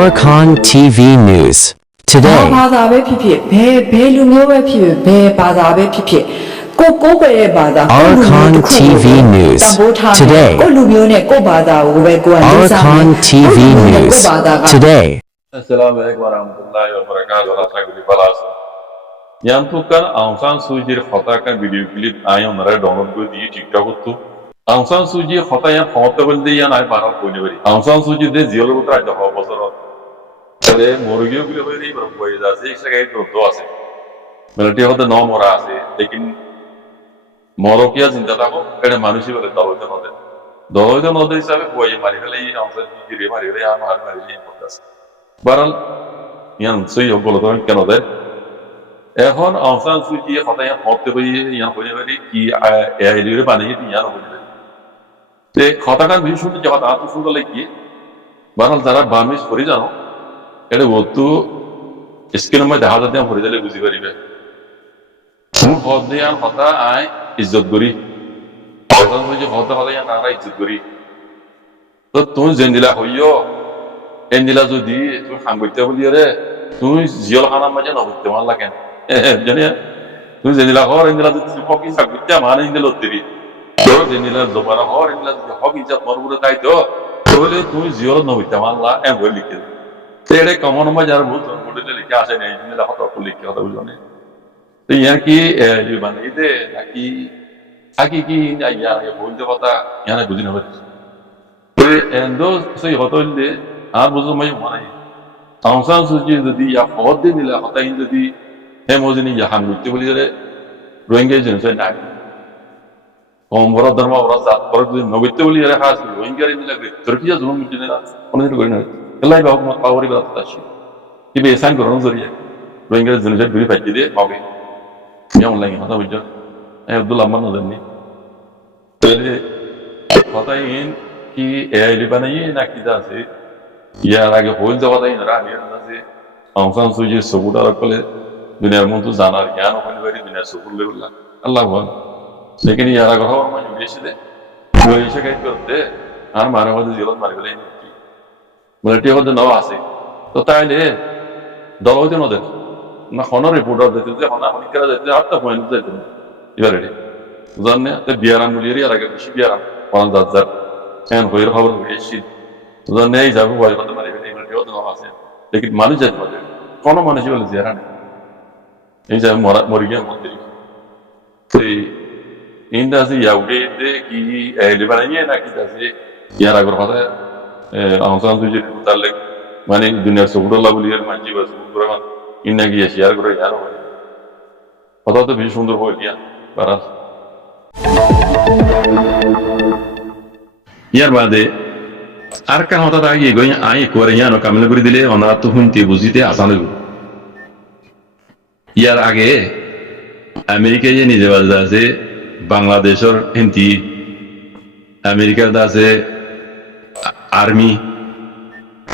Arakan TV News. ဘာ Today, ဘာသာပဲဖြစ်ဖြစ်ဘယ်လူမျိုးပဲဖြစ်ဖြစ်ဘယ်ဘာသာပဲဖြစ်ဖြစ်ကိုပဲရဲ့ဘာသာကိုလူမျိုး Arakan တစ်ခုကို TV News. တန်ဖိုးထားတယ် Today, ကိုလူမျိုးနဲ့ကိုဘာသာကိုပဲကိုယ်ကလေးစားတယ် Arakan TV ကို News. ဘာသာက Today, Assalamu alaikum warahmatullahi wabarakatuh. Alhamdulillah balası. Yantukan Aung San Suu Kyi'র হতাকা video clip আই আমরা download করে দিয়ে TikTok করতো Aung San Suu Kyi হতায়া ক্ষমতা বলতে ইয়ান I Barral কইনে পারি Aung San Suu Kyi দে জেলের ভিতরে আজ 10 বছর তাহলে মুরগিও গুলো হয়ে এই বড় হয়ে যাচ্ছে এক জায়গায় তো আছে মিলিটারি হতে ন মরা আছে লেকিন মরকিয়া চিন্তা থাকো এটা মানুষই বলে দলইতে নদে হিসাবে বই মারি ফেলে এই Aung San Suu Kyi মারি ফেলে আর মারি এই করতেছে বারাল ইয়ান সই বলো তো কেন দেয় এখন Aung San Suu Kyi হতায়া হতে হয়ে ইয়ান কইনে পারি কি এলিরে বানিয়ে ইয়ান কইনে পারি তে হতাকার বিষয় শুনতে যাওয়া তা তো সুন্দর লাগে বারাল যারা বামিস করি জানো এটা বস্তু স্ক্রিনের মধ্যে দেখা যাতে পড়ে দিলে বুঝি পারিবে হদ দিয়ে হতা আয় ইজ্জত করি হতা হলে নারা ইজ্জত করি তো তুমি জেন্দিলা হইও এন্দিলা যদি তুমি সাংগত্য বলি রে তুমি জিয়ল খানার মাঝে নবত্য মান লাগে জানি তুমি জেন্দিলা হর এন্দিলা যদি হক ইচ্ছা করতে মানে ইন্দিল দিবি তোর জেন্দিলা জোবারা হর এন্দিলা যদি হক ইচ্ছা মরবুরে তাই তো তাহলে তুমি জিয়ল নবত্য মানলা এম বই লিখে এটা কমন যারা বহুত মডেলে লিখে আসে না এই জন্য হত লিখে কথা বুঝলে তো ইয়ার কি মানে এতে নাকি থাকি কি ইয়া বলতে কথা ইয়ার বুঝি না পারছি তো এন্ড সেই হত হইলে আর বুঝো মাই মানে Aung San Suu Kyi যদি ইয়া হদ দিন দিলা হতা ইন যদি হে মজিনি ইয়া হান করতে বলি রে রোহিঙ্গা জিনিস নাই কম বড় ধর্ম বড় জাত বড় যদি নগত্য বলি রে হাস রোহিঙ্গা রে দিলা তুর্কিয়া জুলুম জিনে না কোনদিন করি না এলাই বাবু মত পাওয়ারি কথা তাছি কি বে সাইন করন জরিয়া রোহিঙ্গা জিনিস বিরি পাইতে দে হবে যেমন লাগে কথা বুঝছো আব্দুল আহমদ নজরনি তাহলে কথা ইন কি এলি বানাই না কি আছে ইয়ার আগে হইল যাওয়া যায় না আমি আছে Aung San Suu Kyi সবুটা রাখলে দুনিয়ার মতো জানার জ্ঞান ওখানে বাড়ি দুনিয়ার সবুর লেগুলা আল্লাহ ভালো লেকিন ইয়ার আগে হওয়ার মানে উড়িয়েছিলে এসে গাইড করতে আর মারা হতে জেলত মারি ফেলে মিলিটারি হতে নাও আছে তো তাইলে দল হইতে নদের না কোনো রিপোর্টার দিতে যে হনা হনিকারা যেতে আর তো পয়েন্ট যেতে এবার রে জানে তে বিয়ারাম বলিয়ে আর আগে বেশি বিয়ারাম 5000 এন হইর খবর বেশি জানে এই যাবো ভয় করতে পারি মিলিটারি হতে নাও আছে লেকিন মানুষ যেতে পারে কোনো মানুষই বলে জিয়ারা নেই এই যে মরি গিয়ে মন্দির তো ইন্দা আছে ইয়াউডে দে কি লিবানিয়ে না কি আছে ইয়ার আগর কথা Aung San Suu Kyi মুতাল্লিক মানে দুনিয়ার সবুরুল্লাহ বলিয়ার মানজি বা সবুরুল্লাহ ইন্না গিয়ে শেয়ার করে ইয়ার হয় কথা তো বেশি সুন্দর হয়ে গিয়া বারাস ইয়ার বাদে আর কান হঠাৎ আগে গই আই করে ইয়ানো কামিল করে দিলে ওনারা তো শুনতে বুঝিতে আসান হইব ইয়ার আগে আমেরিকায় যে নিজে বাজা আছে বাংলাদেশের হিন্দি আমেরিকার আছে আর্মি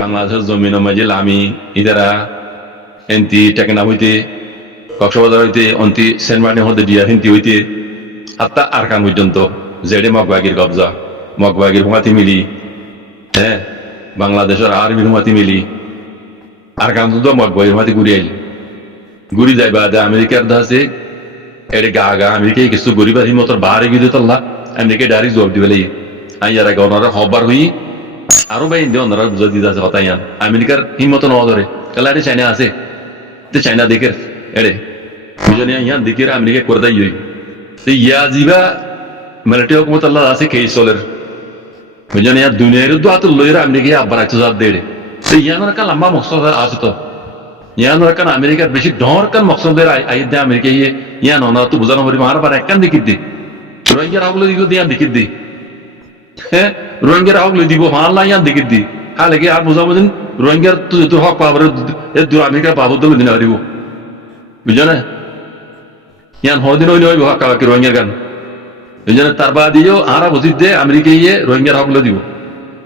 বাংলাদেশের জমিনের মাঝে লামি ইদারা হিন্দি টেকনা হইতে কক্সবাজার হইতে অন্তি সেন্ট মার্টিন হতে দিয়া হিন্দি হইতে হাত্তা আরকান পর্যন্ত জেডে মগবাগির কবজা মগবাগির হুমাতি মিলি হ্যাঁ বাংলাদেশের আর্মির হুমাতি মিলি আরকান তো মগবাগির হুমাতি ঘুরি আইল ঘুরি যাই বা আমেরিকার আছে এটা গা গা আমেরিকায় কিছু গরিবার হিমতর বাহারে গিয়ে তল্লা আমেরিকায় ডাইরেক্ট জবাব দিবে লাগে আইয়ার আগে ওনারা হবার হই আরো বাই ইন্ডিয়া ওনারা বুঝা দিতে আছে হতাই আন আমেরিকার হিমত ন ধরে তাহলে এটা চাইনা আছে তো চাইনা দেখে এড়ে বুঝলি ইয়ান দেখে আমেরিকা করে দেয় তো ইয়া জিবা মিলিটারি হুকুমত আল্লাহ আছে কে চলের বুঝলি ইয়ার দুনিয়ার তো হাত লইর আমেরিকা আবার আইতো জাত দেড়ে তো ইয়ানোর একটা লম্বা মকসদ আছে তো ইয়ানোর একটা আমেরিকার বেশি ডর কান মকসদের আই দে আমেরিকা ইয়ান ওনারা তো বোঝানো পারি আর বার একখান দেখিত দে রোহিঙ্গার হকলে দিকে দিয়ে দেখিত দে হ্যাঁ রোহিঙ্গার হকলে দিব হাল্লা ইয়ান দেখিত দি হালে কি আর বোঝাবো দিন রোহিঙ্গার তো যত হক পাবার আমেরিকার পাবো তো দিন পারিব বুঝছো না ইয়ান হদিন হইলে হইব হক কাবাকি রোহিঙ্গার গান বুঝছো তার বাদিও আরা বুঝিত দে আমেরিকা রোহিঙ্গার হকলে দিব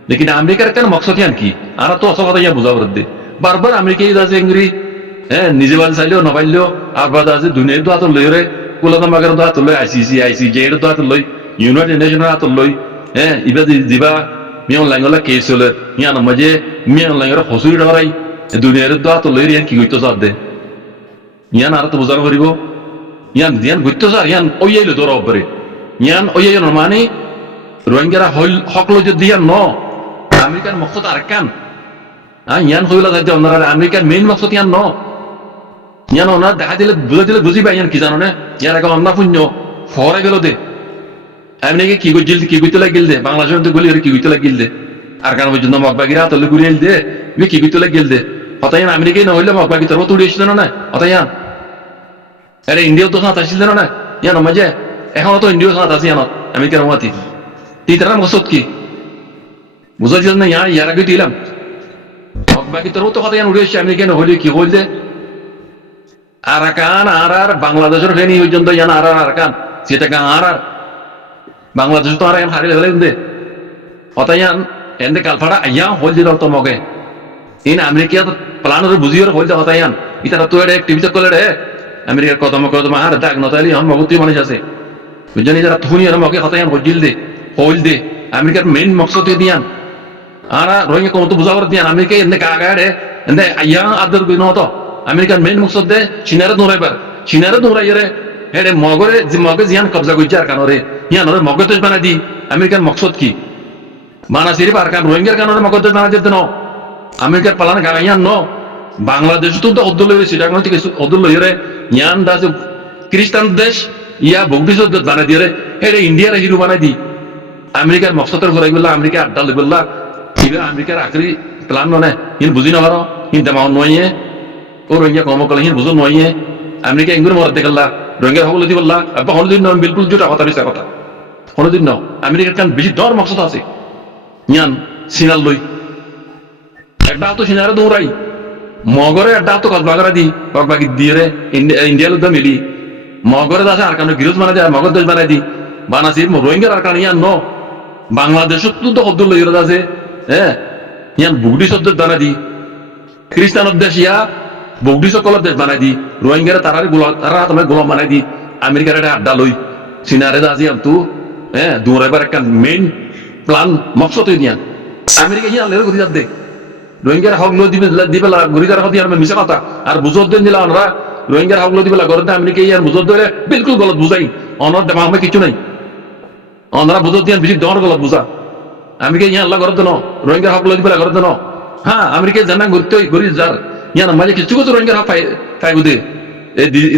লেকিন আমেরিকার কেন মকসদ ইয়ান কি আরা তো অসল কথা ইয়া বুঝাবো দে বারবার আমেরিকা আছে এঙ্গুরি হ্যাঁ নিজে বাদ চাইলেও নপাইলেও আর বাদ আছে দুনিয়ার তো হাত লই রে কুলাদাম বাগার তো হাত লই আইসিসি আইসিজে এর তো হাত লই ইউনাইটেড নেশনের হাত লই হ্যাঁ ইবা দিবা মিয়ন লাইনলা কেস হলে ইয়ান মাঝে মিয়ন লাইনের হসুরি ডরাই দুনিয়ার দোয়া তো লইর ইয়ান কি গইতো সার দে ইয়ান আর তো বুঝার করিব ইয়ান ইয়ান গইতো সার ইয়ান ওইয়াইলো দৌড় অপরে ইয়ান ওইয়াইলো মানে রোহিঙ্গারা হকলো যদি ইয়ান ন আমেরিকার মকসদ আরকান ইয়ান হইলা যাইতে ওনারা আমেরিকার মেইন মকসদ ইয়ান ন ইয়ান ওনার দেখা দিলে বুঝা দিলে বুঝিবা ইয়ান কি জানো না ইয়ার আগে অন্না পুণ্য ফরে গেল দে আমেরিকা কি করছিল কি করতে লাগিল দে বাংলাদেশের তো গলি কি করতে লাগিল দে আর কারণ পর্যন্ত মগবাগিরা তলে ঘুরিয়ে দে কি করতে লাগিল দে হতাই আমেরিকাই না হইলে মগবাগি তোর মতো উড়িয়েছিল না হতাই আরে ইন্ডিয়াও তো সাঁত আসছিল না ইয়ান মাঝে এখনো তো ইন্ডিয়াও সাঁত আছে ইয়ানত আমেরিকার মাতি তিতার মকসদ কি বুঝাইছিল না ইয়ার আগে দিলাম মগবাগি তোর মতো হতাই উড়িয়েছে আমেরিকাই না হইলে কি হইল দে আরাকান আর বাংলাদেশের ফেনি পর্যন্ত ইয়ান আর আরাকান সেটা আর বাংলাদেশ তো আর এখন হারিয়ে গেলে দে অতায়ান এনে কালফাড়া আইয়া হল দিল তো মগে ইন আমেরিকা প্লানের বুঝিয়ে হল দে অতায়ান ইতারা তো এটা টিভিতে কলে রে আমেরিকার কদম কদম আর দাগ নতালি হন মগতি মানুষ আছে বুঝনি যারা থুনি আর মগে অতায়ান হল দে আমেরিকার মেইন মকসদ দিয়ান আর রোহিঙ্গা কোন তো বুঝাবার দিয়ান আমেরিকা এনে কাগাড়ে এনে আইয়া আদর বিনো তো আমেরিকার মেইন মকসদ দে চীনারে দৌড়াইরে হেডে মগরে মগে জিয়ান কবজা করছে আর কানরে ইয়ান ওরে মগজ বানা দি আমেরিকার মকসদ কি মানা সিরিফ আর কান রোহিঙ্গার কানরে মগজ বানা দিতে ন আমেরিকার পালান গায়ান ন বাংলাদেশ তো অদ্দুল লইরে সিটাগন থেকে অদ্দুল লইরে ইয়ান দাস খ্রিস্টান দেশ ইয়া বৌদ্ধ বানা দিয়ে হেডে ইন্ডিয়ার হিরো বানাই দি আমেরিকার মকসদের ঘুরাই বললা আমেরিকা আড্ডা লই বললা কিবা আমেরিকার আখরি প্ল্যান ননে ইন বুঝি না পারো ইন দামাও নয়ে ও রোহিঙ্গা কম কলে ইন বুঝো নয়ে আমেরিকা ইঙ্গুর মরদ দেখলা রোহিঙ্গা হল দি বললা আব্বা হল দিন বিলকুল জোটা কথা বিস্তার কথা হল দিন নাও আমেরিকার কান বেশি ডর মকসদ আছে ইয়ান সিনাল লই একটা তো সিনারে দৌড়াই মগরে একটা তো কসবাগরা দি কসবাগি দিয়ে রে ইন্ডিয়া লুদ্ধ মিলি মগরে দাসে আর কান গিরোজ বানাই দি আর মগর দেশ বানাই দি বানাসি রোহিঙ্গার আর কান ইয়ান ন বাংলাদেশ তো অব্দুল লইরা আছে হ্যাঁ ইয়ান বুগডি শব্দ বানাই দি খ্রিস্টানের দেশ ইয়া বৌদ্ধ সকলের দেশ বানাই দি রোহিঙ্গারা তারা তোমার গোলাম বানাই দি আমেরিকার একটা আড্ডা লই সিনারে আজি তু হ্যাঁ দৌড়াইবার একটা মেইন প্ল্যান মকসদ দিয়ান আমেরিকা হিয়া লের গতি দে রোহিঙ্গার হক লো দিবে গরিদার হতি আর মিশা কথা আর বুঝর দেন দিলা আমরা রোহিঙ্গার হক লো দিবে গরতে আমেরিকা ইয়ার বুঝর ধরে বিলকুল গলত বুঝাই অনর দেমা আমি কিছু নাই অনরা বুঝর দিয়ান বেশি ডর গলত বুঝা আমেরিকা ইয়া আল্লাহ গরতে ন রোহিঙ্গার হক লো দিবে গরতে ন হ্যাঁ আমেরিকা জানা গরিতে গরি যার ইয়ান মাঝে কিছু কিছু রোহিঙ্গার হক পাই বুঝে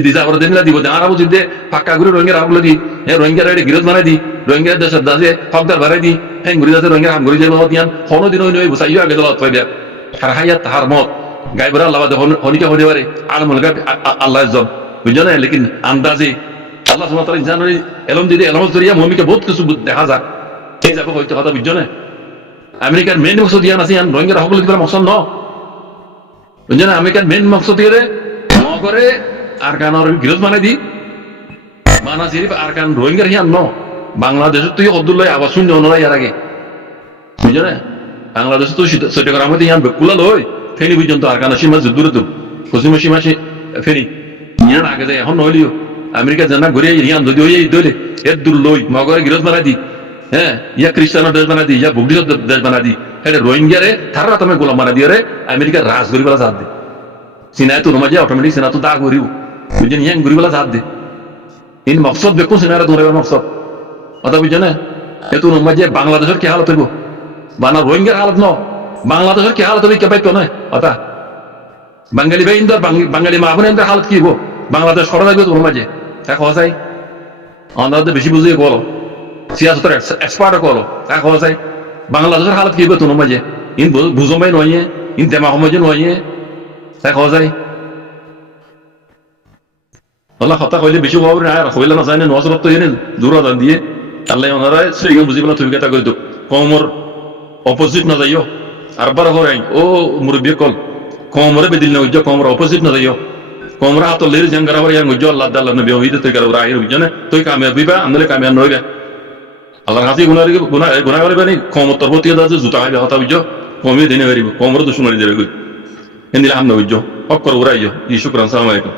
দিজা করে দিন দিব আর বুঝি দে ফাঁকা ঘুরে রোহিঙ্গার হক লো দি রোহিঙ্গার গিরোজ বানাই দি রোহিঙ্গার দেশের দাসে হকদার বাড়াই দি হ্যাঁ ঘুরি যাচ্ছে রোহিঙ্গার হাম ঘুরি যাবে ইয়ান হনো দিন হইনি বুঝাইও আগে দলত পাই দেয় আর হাইয়াত তাহার মত গাইবরা আল্লাহ হনিকে হতে পারে আলমুল গায়ব আল্লাহ জন বুঝছো না লেকিন আন্দাজে আল্লাহ সুবহানাহু ওয়া তাআলা জানে এলম দিদি এলম জরিয়া মুমিনকে বহুত কিছু দেখা যায় এই যাবে হয়তো কথা বুঝছো না আমেরিকার মেইন মকসদ ইয়ান আছে ইয়ান রোহিঙ্গার হক দিবার মকসদ ন বুঝছো না আমেরিকার মেইন মকসদ দিয়ে মগরে আর কানর গিরোজ বানাই দি মানা সিরিফ আর কান রোহিঙ্গার হিয়ান ন বাংলাদেশ তুই অব্দুল্লাহ আবার শূন্য নয় এর আগে বুঝছো না বাংলাদেশ তো চট্টগ্রাম হতে ইয়ান বেকুলা লই ফেনি পর্যন্ত আর কানা সীমা দূরে তো পশ্চিম সীমা ফেনি ইয়ান আগে যায় এখন নইলিও আমেরিকা জানা ঘুরে ইয়ান যদি ওই দইলে এর দূর লই মগরে গিরোজ বানাই দি হ্যাঁ ইয়া খ্রিস্টানের দেশ বানাই দি ইয়া বৌদ্ধ দেশ বানাই দি এটা রোহিঙ্গারে তারা তুমি গোলাম বানাই দিয়ে রে আমেরিকার রাজ গরিবেলা জাত দে সিনাই তো রোমাজে অটোমেটিক সিনা তো দা গরিব বুঝছেন ইয়াং গরিবেলা জাত দে ইন মকসদ দেখুন সিনারে দৌড়াবার মকসদ কথা বুঝছো না এত রোমাজে বাংলাদেশের কি হালত হইব বানা রোহিঙ্গার হালত ন বাংলাদেশের কি হালত হবে কে পাইতো না কথা বাঙালি ভাই ইন্দর বাঙালি মা বোন ইন্দর হালত কি হবো বাংলাদেশ সরা থাকবে তোর মাঝে তা খাওয়া যায় আমাদের বেশি বুঝিয়ে বলো সিয়াসতের এক্সপার্ট করো তা খাওয়া যায় বাংলাদেশের হালত কি হবে তোর মাঝে ইন বুঝমাই নয় ইন তেমা সমাজে নয় তা খাওয়া যায় আল্লাহ কথা কইলে বেশি হওয়ার না আর কইলে না যায় না নজরত তো এনেন দূর দিয়ে আল্লাহ ওনারা সেই বুঝি বলা তুমি কথা কইতো কমর অপোজিট না যাইও আর বার হরাই ও মুরব্বী কল কমরে বেদিল না উজ্জ কমর অপোজিট না যাইও কমরা হাত লের জঙ্গরা হরিয়া উজ্জ আল্লাহ তাআলা নবী হইতে তুই কর রাহির উজ্জ না তুই কামিয়াবি বা আমলে কামিয়াব নইবে আল্লাহর কাছে গুনাহ করবে নি কমর তরবতি দাজে জুতা আইবে হতা উজ্জ কমে দিনে করিব কমর দুশমনি দেবে কই এন্দিলা আমনা উজ্জ হক কর উরাইও ই শুকরান আসসালামু আলাইকুম